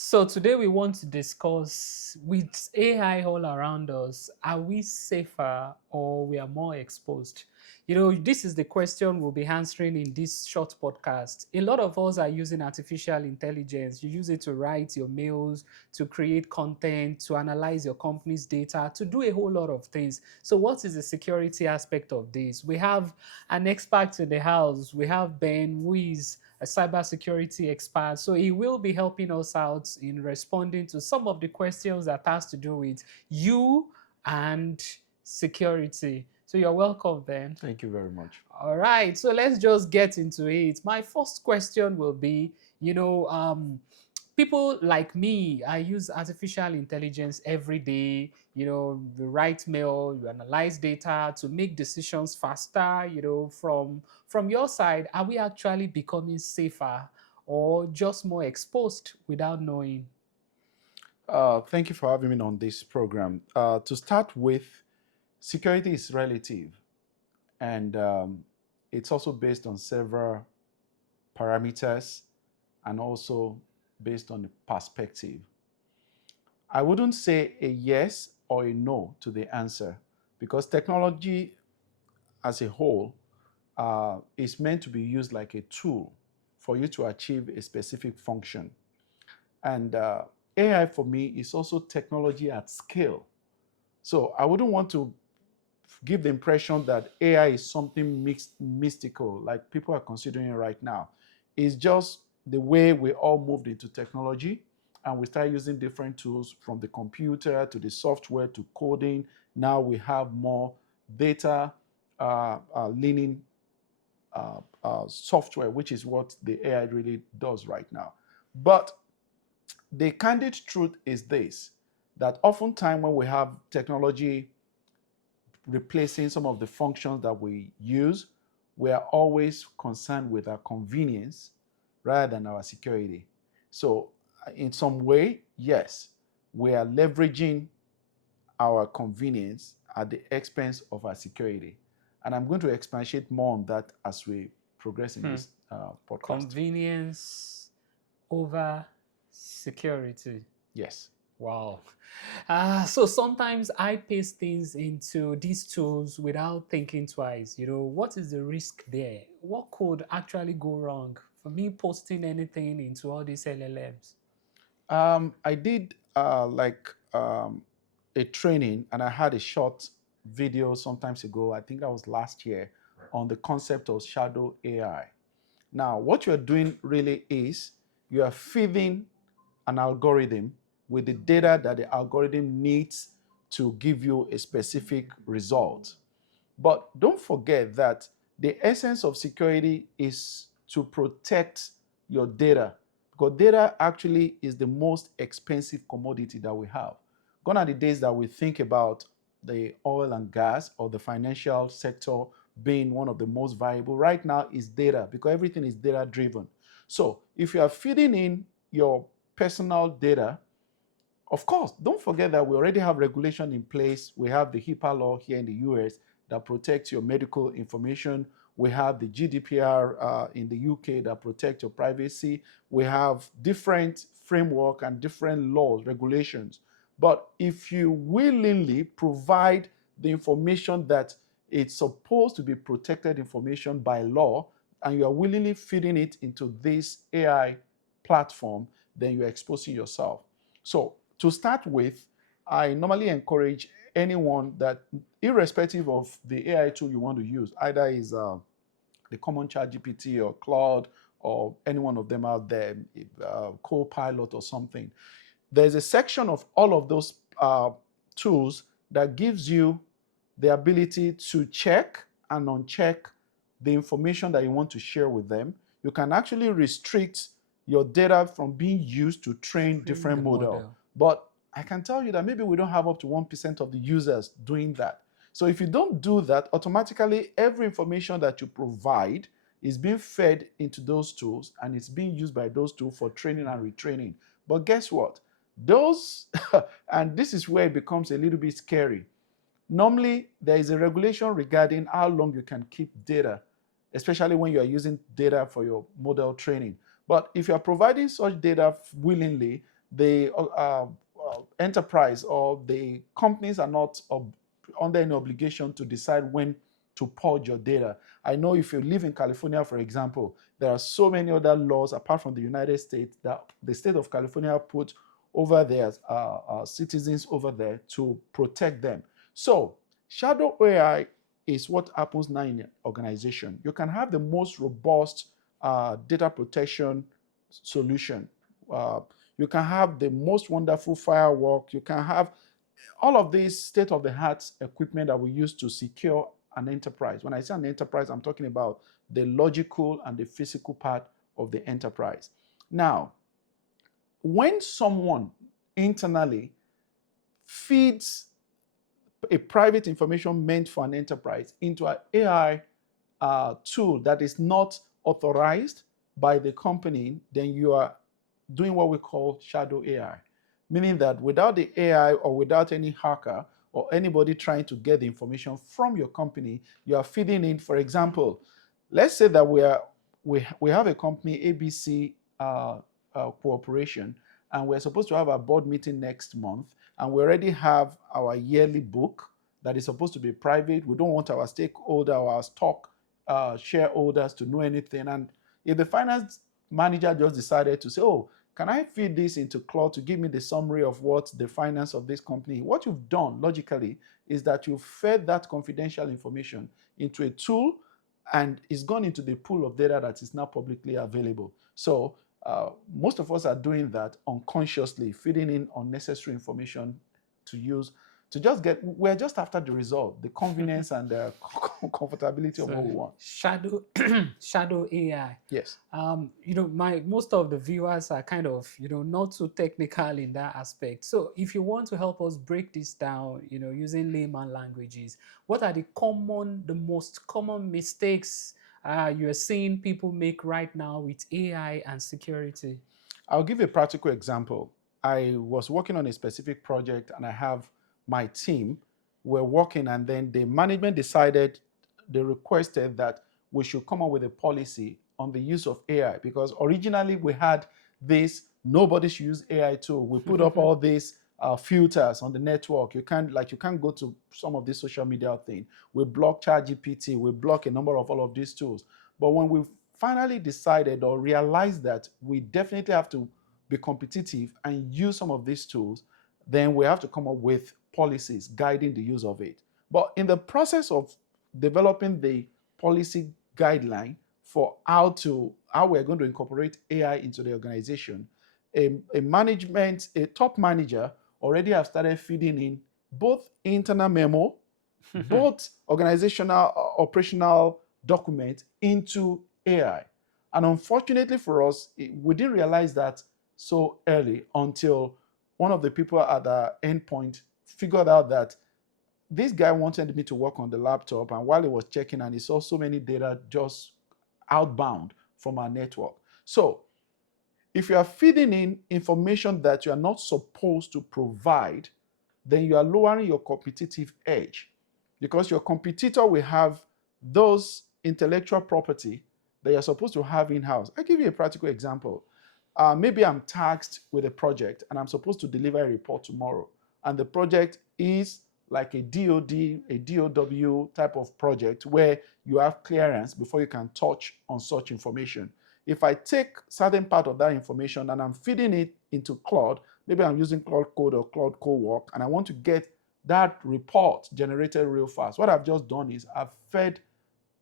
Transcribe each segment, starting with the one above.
So today we want to discuss with AI all around us, are we safer or we are more exposed? This is the question we'll be answering in this short podcast. A lot of us are using artificial intelligence. You use it to write your mails, to create content, to analyze your company's data, to do a whole lot of things. So what is the security aspect of this? We have an expert in the house. We have Ben, who is a cybersecurity expert. So he will be helping us out in responding to some of the questions that has to do with you and security. So you're welcome, Ben. Thank you very much. All right, so let's just get into it. My first question will be, people like me, I use artificial intelligence every day. You write mail, you analyze data to make decisions faster. From your side, are we actually becoming safer or just more exposed without knowing? Thank you for having me on this program. To start with, security is relative, and it's also based on several parameters and also based on the perspective. I wouldn't say a yes or a no to the answer because technology as a whole is meant to be used like a tool for you to achieve a specific function. And AI for me is also technology at scale. So I wouldn't want to give the impression that AI is something mystical, like people are considering right now. It's just the way we all moved into technology and we start using different tools from the computer to the software to coding. Now we have more data leaning software, which is what the AI really does right now. But the candid truth is this, that oftentimes when we have technology replacing some of the functions that we use, we are always concerned with our convenience rather than our security. So, in some way, yes, we are leveraging our convenience at the expense of our security. And I'm going to expatiate more on that as we progress in this podcast. Convenience over security. Yes. Wow. So sometimes I paste things into these tools without thinking twice. What is the risk there? What could actually go wrong for me posting anything into all these LLMs? I did a training and I had a short video sometimes ago, I think that was last year, on the concept of shadow AI. Now, what you're doing really is you are feeding an algorithm with the data that the algorithm needs to give you a specific result. But don't forget that the essence of security is to protect your data because data actually is the most expensive commodity that we have. Gone are the days that we think about the oil and gas or the financial sector being one of the most valuable. Right now is data because everything is data driven. So if you are feeding in your personal data, of course, don't forget that we already have regulation in place. We have the HIPAA law here in the US that protects your medical information. We have the GDPR in the UK that protect your privacy. We have different framework and different laws, regulations. But if you willingly provide the information that it's supposed to be protected information by law, and you are willingly feeding it into this AI platform, then you're exposing yourself. So to start with, I normally encourage anyone that, irrespective of the AI tool you want to use, either is the common ChatGPT or Claude or any one of them out there, Copilot or something, there's a section of all of those tools that gives you the ability to check and uncheck the information that you want to share with them. You can actually restrict your data from being used to train different model. But I can tell you that maybe we don't have up to 1% of the users doing that. So if you don't do that, automatically every information that you provide is being fed into those tools and it's being used by those tools for training and retraining. But guess what? Those, and this is where it becomes a little bit scary. Normally, there is a regulation regarding how long you can keep data, especially when you are using data for your model training. But if you are providing such data willingly, the enterprise or the companies are not under any obligation to decide when to purge your data. I know if you live in California, for example, there are so many other laws apart from the United States that the state of California put over their citizens over there to protect them. So shadow AI is what happens now in an organization. You can have the most robust data protection solution. Uh, you can have the most wonderful firework. You can have all of these state-of-the-art equipment that we use to secure an enterprise. When I say an enterprise, I'm talking about the logical and the physical part of the enterprise. Now, when someone internally feeds a private information meant for an enterprise into an AI tool that is not authorized by the company, then you are doing what we call shadow AI, meaning that without the AI or without any hacker or anybody trying to get the information from your company, you are feeding in. For example, let's say that we have a company ABC cooperation, and we're supposed to have a board meeting next month, and we already have our yearly book that is supposed to be private. We don't want our stakeholder or our stock shareholders to know anything. And if the finance manager just decided to say, oh, can I feed this into Claude to give me the summary of what the finance of this company? What you've done logically is that you've fed that confidential information into a tool and it's gone into the pool of data that is now publicly available. So most of us are doing that unconsciously, feeding in unnecessary information to use to just get, we're just after the result, the convenience and the comfortability of what we So want. shadow shadow AI. Yes. My most of the viewers are kind of, not so technical in that aspect. So if you want to help us break this down, using layman languages, what are the most common mistakes you're seeing people make right now with AI and security? I'll give you a practical example. I was working on a specific project and I have my team were working, and then the management decided, they requested that we should come up with a policy on the use of AI, because originally we had this nobody should use AI tool. We put up all these filters on the network. You can't go to some of these social media thing. We block ChatGPT, we block a number of all of these tools. But when we finally decided or realized that we definitely have to be competitive and use some of these tools, then we have to come up with policies guiding the use of it. But in the process of developing the policy guideline for how we're going to incorporate AI into the organization, a top manager already have started feeding in both internal memo, both organizational operational documents into AI. And unfortunately for us, we didn't realize that so early until one of the people at the endpoint figured out that this guy wanted me to work on the laptop, and while he was checking, and he saw so many data just outbound from our network. So if you are feeding in information that you are not supposed to provide, then you are lowering your competitive edge, because your competitor will have those intellectual property that you're supposed to have in-house. I'll give you a practical example. Maybe I'm tasked with a project and I'm supposed to deliver a report tomorrow. And the project is like a DOD, a DOW type of project where you have clearance before you can touch on such information. If I take certain part of that information and I'm feeding it into Claude, maybe I'm using Claude Code or Claude Cowork, and I want to get that report generated real fast. What I've just done is I've fed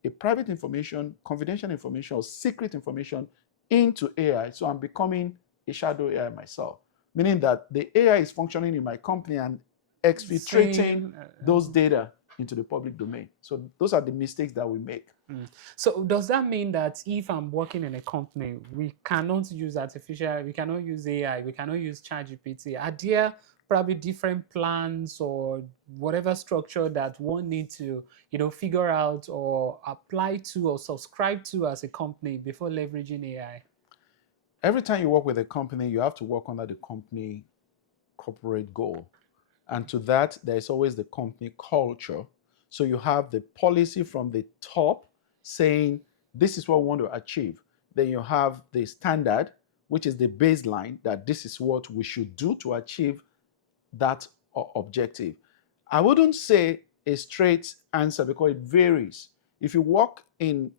a private information, confidential information, or secret information into AI. So I'm becoming a shadow AI myself, meaning that the AI is functioning in my company and exfiltrating those data into the public domain. So those are the mistakes that we make. So does that mean that if I'm working in a company, we cannot use AI, we cannot use ChatGPT? Are there probably different plans or whatever structure that one needs to, figure out or apply to or subscribe to as a company before leveraging AI? Every time you work with a company, you have to work under the company corporate goal. And to that, there's always the company culture. So you have the policy from the top saying, this is what we want to achieve. Then you have the standard, which is the baseline that this is what we should do to achieve that objective. I wouldn't say a straight answer because it varies. If you work in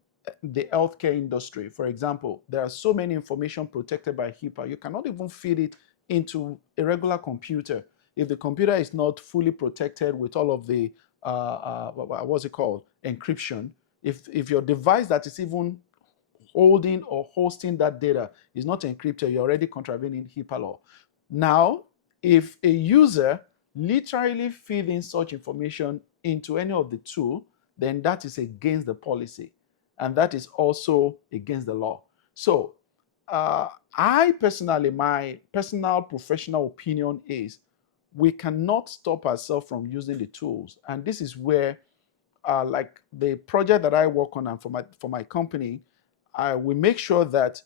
the healthcare industry, for example, there are so many information protected by HIPAA, you cannot even feed it into a regular computer. If the computer is not fully protected with all of the, what's it called, encryption, if your device that is even holding or hosting that data is not encrypted, you're already contravening HIPAA law. Now, if a user literally feeds in such information into any of the tool, then that is against the policy. And that is also against the law. So, I personally, my personal professional opinion is we cannot stop ourselves from using the tools. And this is where, like the project that I work on and for my company, we make sure that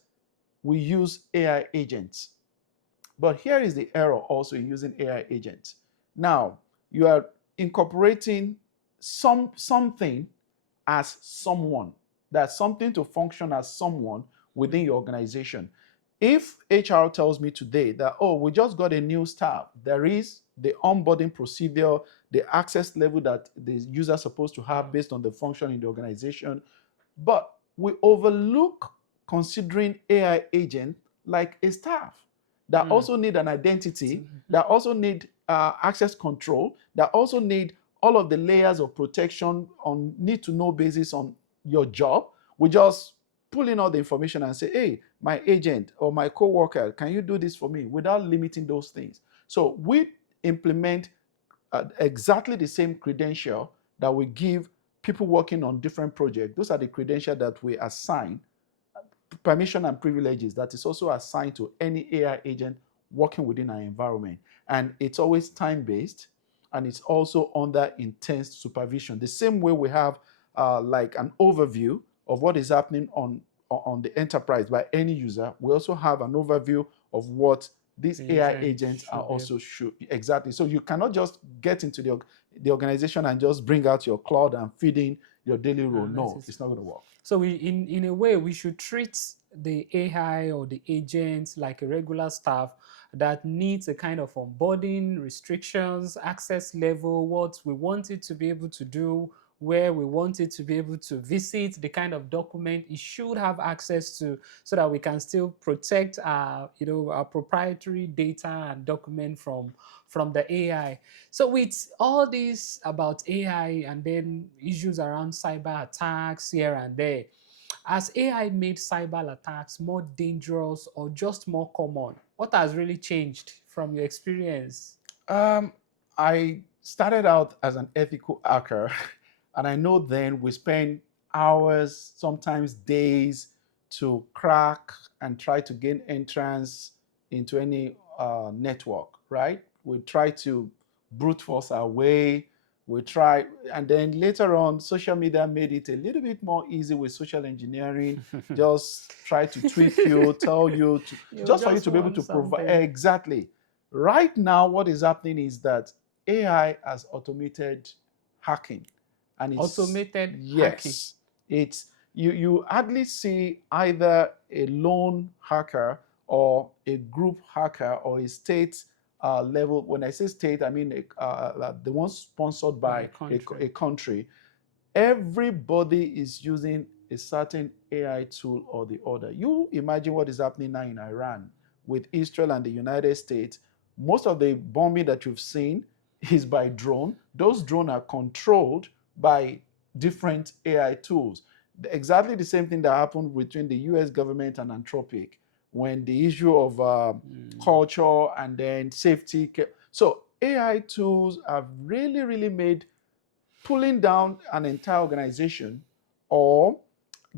we use AI agents. But here is the error also in using AI agents. Now, you are incorporating something as someone. That's something to function as someone within your organization. If HR tells me today that, oh, we just got a new staff, there is the onboarding procedure, the access level that the user is supposed to have based on the function in the organization, but we overlook considering AI agent like a staff that also need an identity, that also need access control, that also need all of the layers of protection on need to know basis on your job. We just pull in all the information and say, hey, my agent or my coworker, can you do this for me without limiting those things? So we implement exactly the same credential that we give people working on different projects. Those are the credentials that we assign, permission and privileges that is also assigned to any AI agent working within our environment. And it's always time-based, and it's also under intense supervision. The same way we have like an overview of what is happening on the enterprise by any user, we also have an overview of what these AI agents are also should exactly. So you cannot just get into the organization and just bring out your cloud and feed in your daily role. No, it's not going to work. So we, in a way, we should treat the AI or the agents like a regular staff that needs a kind of onboarding, restrictions, access level, what we want it to be able to do, where we want it to be able to visit, the kind of document it should have access to, so that we can still protect our, our proprietary data and document from the AI. So with all this about AI and then issues around cyber attacks here and there, has AI made cyber attacks more dangerous or just more common? What has really changed from your experience? I started out as an ethical hacker, and I know then we spend hours, sometimes days, to crack and try to gain entrance into any network, right? We try to brute force our way. We try, and then later on, social media made it a little bit more easy with social engineering. Just try to tweak you, tell you, just for you to be able to provide. Exactly. Right now, what is happening is that AI has automated hacking, and it's automated yes, hacking. It's you hardly see either a lone hacker or a group hacker or a state level. When I say state, I mean the one sponsored by a country. Everybody is using a certain AI tool or the other. You imagine what is happening now in Iran with Israel and the United States. Most of the bombing that you've seen is by drone. Those drones are controlled by different AI tools. Exactly the same thing that happened between the US government and Anthropic when the issue of culture and then safety. So AI tools have really, really made pulling down an entire organization or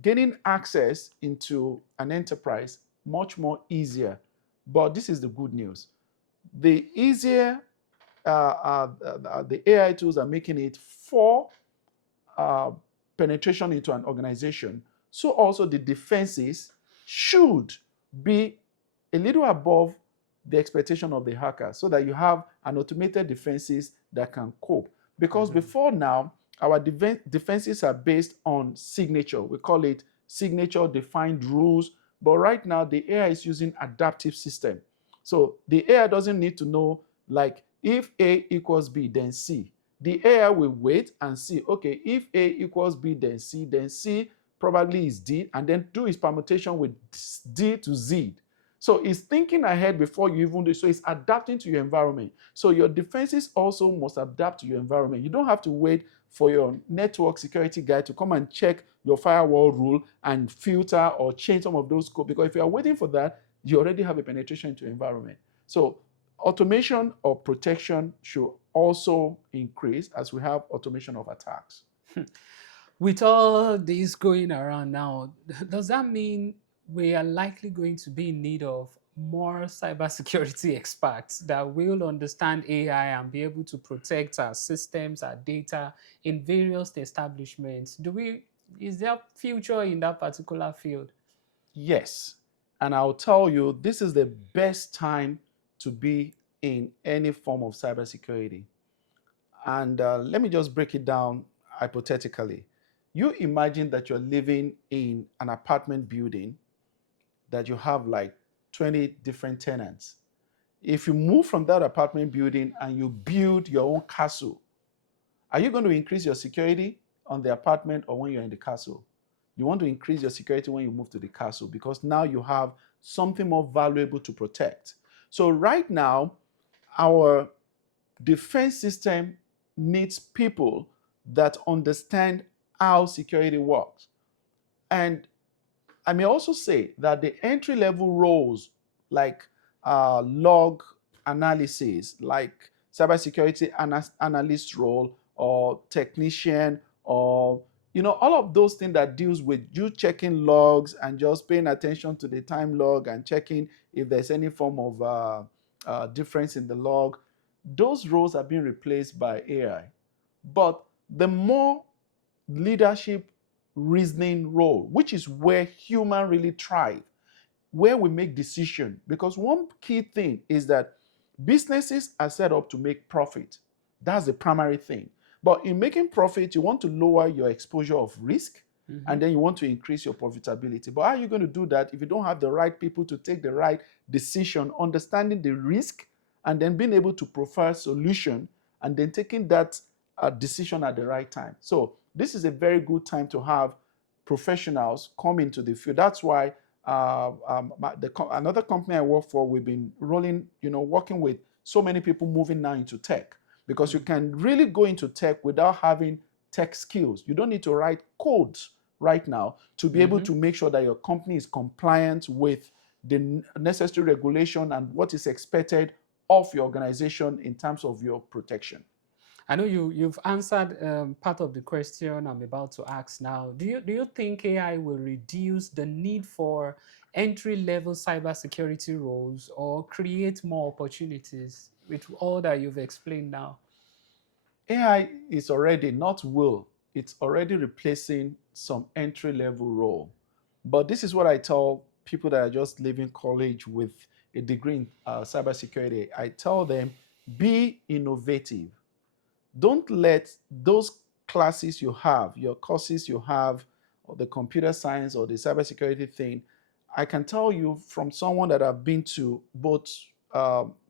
gaining access into an enterprise much more easier. But this is the good news. The easier the AI tools are making it for penetration into an organization, so also the defenses should be a little above the expectation of the hacker so that you have an automated defenses that can cope. Because before now, our defenses are based on signature. We call it signature defined rules But right now, the AI is using adaptive system. So the AI doesn't need to know, like, if A equals B, then C. The AI will wait and see, okay, if A equals B, then C probably is D, and then do its permutation with D to Z. So it's thinking ahead before you even do. So it's adapting to your environment. So your defenses also must adapt to your environment. You don't have to wait for your network security guy to come and check your firewall rule and filter or change some of those code. Because if you are waiting for that, you already have a penetration into your environment. So automation of protection should also increase as we have automation of attacks. With all this going around now, does that mean we are likely going to be in need of more cybersecurity experts that will understand AI and be able to protect our systems, our data in various establishments? Is there future in that particular field? Yes. And I'll tell you, this is the best time to be in any form of cybersecurity. And let me just break it down hypothetically. You imagine that you're living in an apartment building that you have like 20 different tenants. If you move from that apartment building and you build your own castle, are you going to increase your security on the apartment or when you're in the castle? You want to increase your security when you move to the castle because now you have something more valuable to protect. So, right now, our defense system needs people that understand how security works. And I may also say that the entry level roles like log analysis, like cybersecurity analyst role or technician or all of those things that deals with you checking logs and just paying attention to the time log and checking if there's any form of difference in the log, those roles are being replaced by AI. But the more leadership reasoning role, which is where human really thrive, where we make decision. Because one key thing is that businesses are set up to make profit. That's the primary thing. But in making profit, you want to lower your exposure of risk and then you want to increase your profitability. But how are you going to do that if you don't have the right people to take the right decision, understanding the risk, and then being able to provide solution and then taking that decision at the right time? So this is a very good time to have professionals come into the field. That's why another company I work for, we've been working with so many people moving now into tech because you can really go into tech without having tech skills. You don't need to write codes right now to be able to make sure that your company is compliant with the necessary regulation and what is expected of your organization in terms of your protection. I know you've answered part of the question I'm about to ask now. Do you think AI will reduce the need for entry level cybersecurity roles or create more opportunities with all that you've explained now? AI is already, not will, it's already replacing some entry level role. But this is what I tell people that are just leaving college with a degree in cybersecurity. I tell them, be innovative. Don't let those classes you have, your courses you have, or the computer science or the cybersecurity thing, I can tell you from someone that I've been to both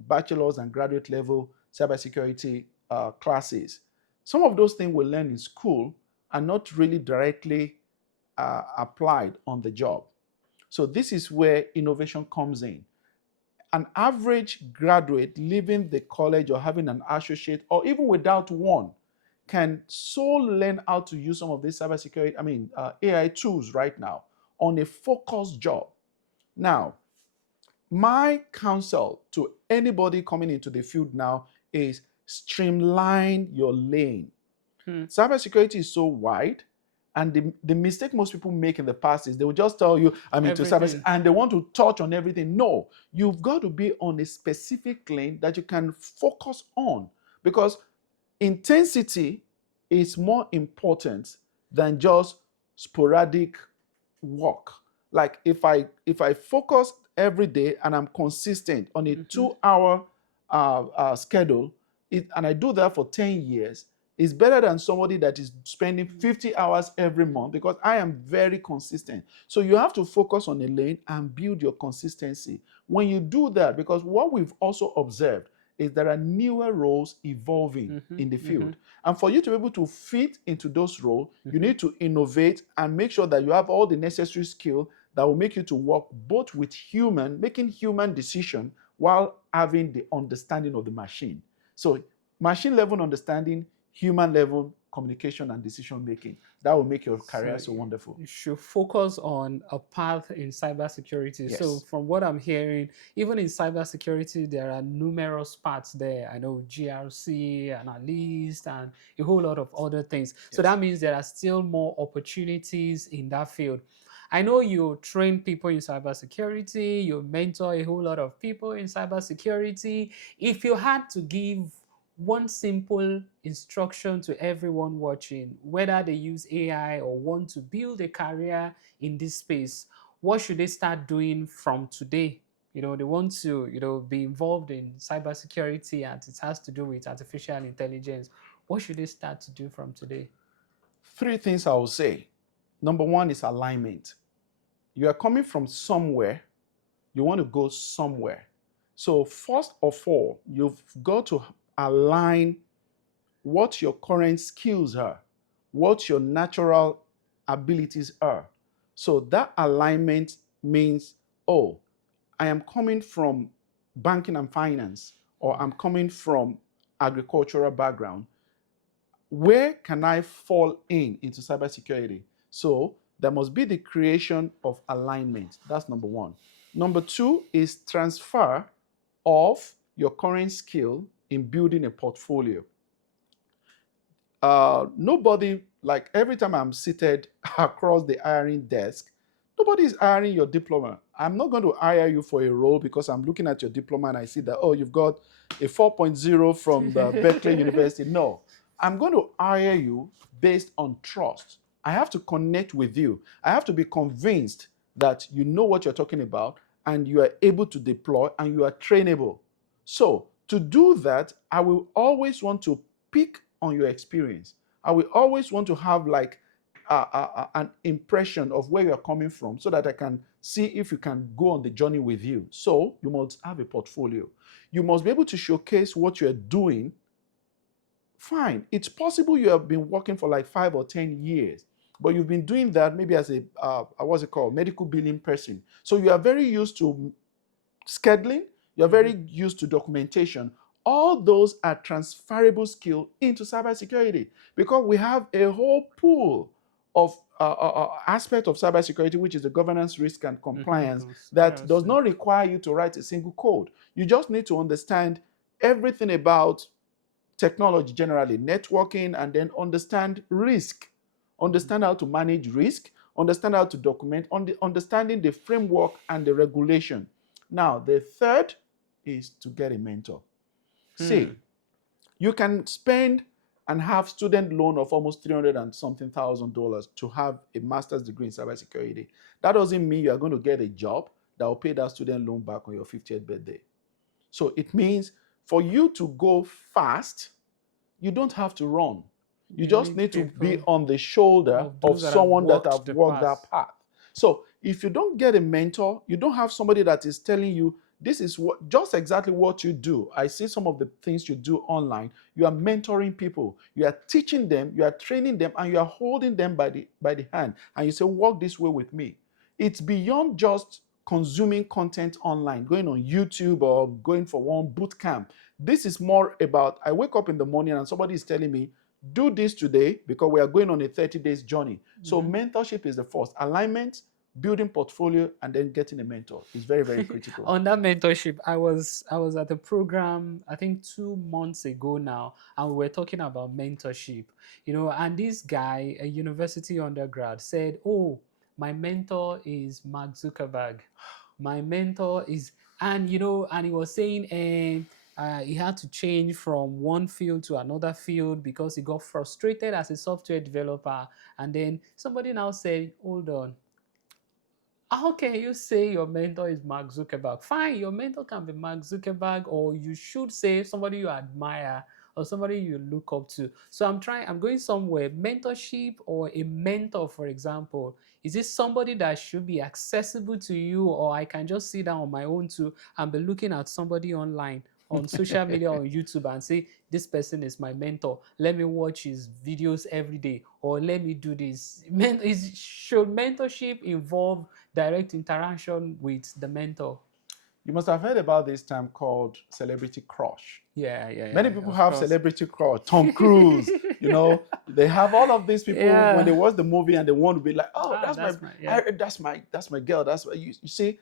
bachelor's and graduate level cybersecurity classes. Some of those things we learn in school are not really directly applied on the job. So this is where innovation comes in. An average graduate leaving the college or having an associate or even without one can so learn how to use some of these cybersecurity, AI tools right now on a focused job. Now, my counsel to anybody coming into the field now is streamline your lane. Cybersecurity is so wide, and the mistake most people make in the past is they will just tell you, I'm into cyber, and they want to touch on everything. No, you've got to be on a specific lane that you can focus on because intensity is more important than just sporadic work. Like if I focus every day and I'm consistent on a 2-hour schedule, and I do that for 10 years, It's better than somebody that is spending 50 hours every month, because I am very consistent. So you have to focus on a lane and build your consistency. When you do that, because what we've also observed is there are newer roles evolving in the field. And for you to be able to fit into those roles, you need to innovate and make sure that you have all the necessary skill that will make you to work both with human, making human decision while having the understanding of the machine. So machine level understanding, human level communication and decision making. That will make your career So so wonderful. you should focus on a path in cybersecurity. So Yes. from what I'm hearing, even in cybersecurity, there are numerous parts there. I know GRC, analyst, and a whole lot of other things. So Yes. that means there are still more opportunities in that field. I know you train people in cybersecurity, you mentor a whole lot of people in cybersecurity. If you had to give one simple instruction to everyone watching, whether they use AI or want to build a career in this space, what should they start doing from today? They want to, be involved in cybersecurity and it has to do with artificial intelligence. What should they start to do from today? Three things I will say. Number one is alignment. You are coming from somewhere, you want to go somewhere. So, first of all, you've got to align what your current skills are, what your natural abilities are. So, that alignment means, oh, I am coming from banking and finance, or I'm coming from agricultural background. Where can I fall into cybersecurity? So there must be the creation of alignment. That's number one. Number two is transfer of your current skill in building a portfolio. Nobody, like every time I'm seated across the hiring desk, nobody is hiring your diploma. I'm not going to hire you for a role because I'm looking at your diploma and I see that, oh, you've got a 4.0 from the Berkeley University. No, I'm going to hire you based on trust. I have to connect with you. I have to be convinced that you know what you're talking about and you are able to deploy and you are trainable. So to do that, I will always want to pick on your experience. I will always want to have like an impression of where you're coming from so that I can see if you can go on the journey with you. So you must have a portfolio. You must be able to showcase what you're doing. Fine. It's possible you have been working for like 5 or 10 years, but you've been doing that maybe as a, what's it called, medical billing person. So you are very used to scheduling, you're very used to documentation. All those are transferable skills into cybersecurity because we have a whole pool of aspect of cybersecurity, which is the governance, risk, and compliance, that does not require you to write a single code. You just need to understand everything about technology generally, networking, and then understand risk, understand how to manage risk, understand how to document, understanding the framework and the regulation. Now, the third is to get a mentor. See, you can spend and have student loan of almost 300 and something $1,000 to have a master's degree in cybersecurity. That doesn't mean you are going to get a job that will pay that student loan back on your 50th birthday. So it means for you to go fast, you don't have to run. You just need to be on the shoulder of someone that have walked that path. So if you don't get a mentor, you don't have somebody that is telling you this is what just exactly what you do. I see some of the things you do online. You are mentoring people, you are teaching them, you are training them, and you are holding them by the hand. And you say, walk this way with me. It's beyond just consuming content online, going on YouTube or going for one boot camp. This is more about I wake up in the morning and somebody is telling me, do this today because we are going on a 30 days journey. So mentorship is the first. Alignment, building portfolio, and then getting a mentor is very, very critical. On that mentorship, I was at a program I think 2 months ago now, and we were talking about mentorship. And this guy, a university undergrad, said, "Oh, my mentor is Mark Zuckerberg. My mentor is," and he was saying, he had to change from one field to another field because he got frustrated as a software developer. And then somebody now said, "Hold on, how can you say your mentor is Mark Zuckerberg? Fine, your mentor can be Mark Zuckerberg, or you should say somebody you admire. or somebody you look up to. So I'm going somewhere. Mentorship or a mentor, for example, is it somebody that should be accessible to you, or I can just sit down on my own too and be looking at somebody online on social media or YouTube and say, this person is my mentor. Let me watch his videos every day, or let me do this. Should mentorship involve direct interaction with the mentor? You must have heard about this term called celebrity crush. Yeah, yeah, Many yeah, people of have course. celebrity crush. Tom Cruise, they have all of these people when they Yeah. watch the movie and they want to be like, oh, Ah, that's my, yeah. that's my girl. That's what you see.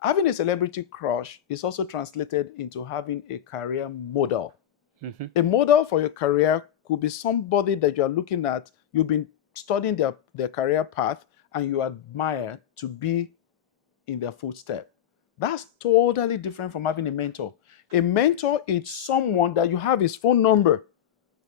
Having a celebrity crush is also translated into having a career model. Mm-hmm. A model for your career could be somebody that you are looking at, you've been studying their career path, and you admire to be in their footstep. That's totally different from having a mentor. A mentor is someone that you have his phone number,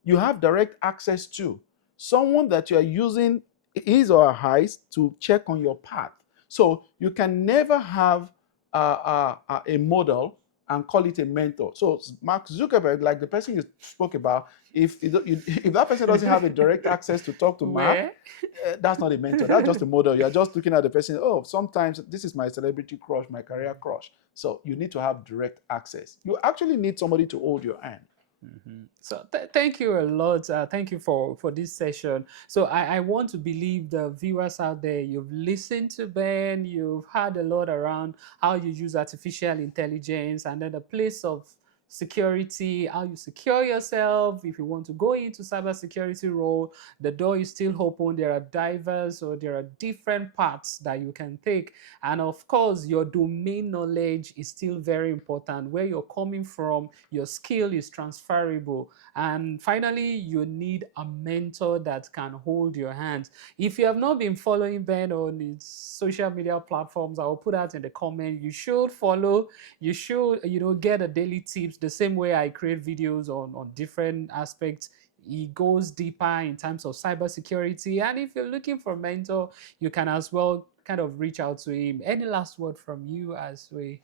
you have direct access to, someone that you are using his or her eyes to check on your path. So you can never have a model and call it a mentor. So Mark Zuckerberg, like the person you spoke about, if that person doesn't have a direct access to talk to Mark, Where? that's not a mentor. That's just a model. You're just looking at the person. Oh, sometimes this is my celebrity crush, my career crush. So you need to have direct access. You actually need somebody to hold your hand. Mm-hmm. So thank you a lot. Thank you for this session. So I want to believe the viewers out there, you've listened to Ben, you've heard a lot around how you use artificial intelligence, and then the place of security, how you secure yourself. If you want to go into cybersecurity role, the door is still open. There are diverse, or there are different paths that you can take. And of course, your domain knowledge is still very important. Where you're coming from, your skill is transferable. And finally, you need a mentor that can hold your hands. If you have not been following Ben on his social media platforms, I will put that in the comment. You should follow. You should, get the daily tips the same way I create videos on different aspects. He goes deeper in terms of cybersecurity. And if you're looking for a mentor, you can as well kind of reach out to him. Any last word from you as we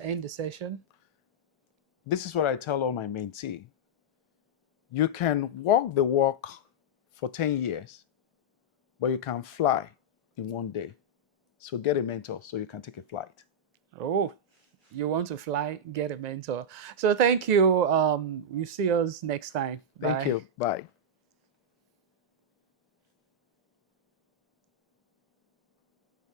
end the session? This is what I tell all my mentees. You can walk the walk for 10 years, but you can fly in one day. So get a mentor so you can take a flight. Oh, you want to fly? Get a mentor. So thank you. We see us next time. Thank Bye. you. Bye.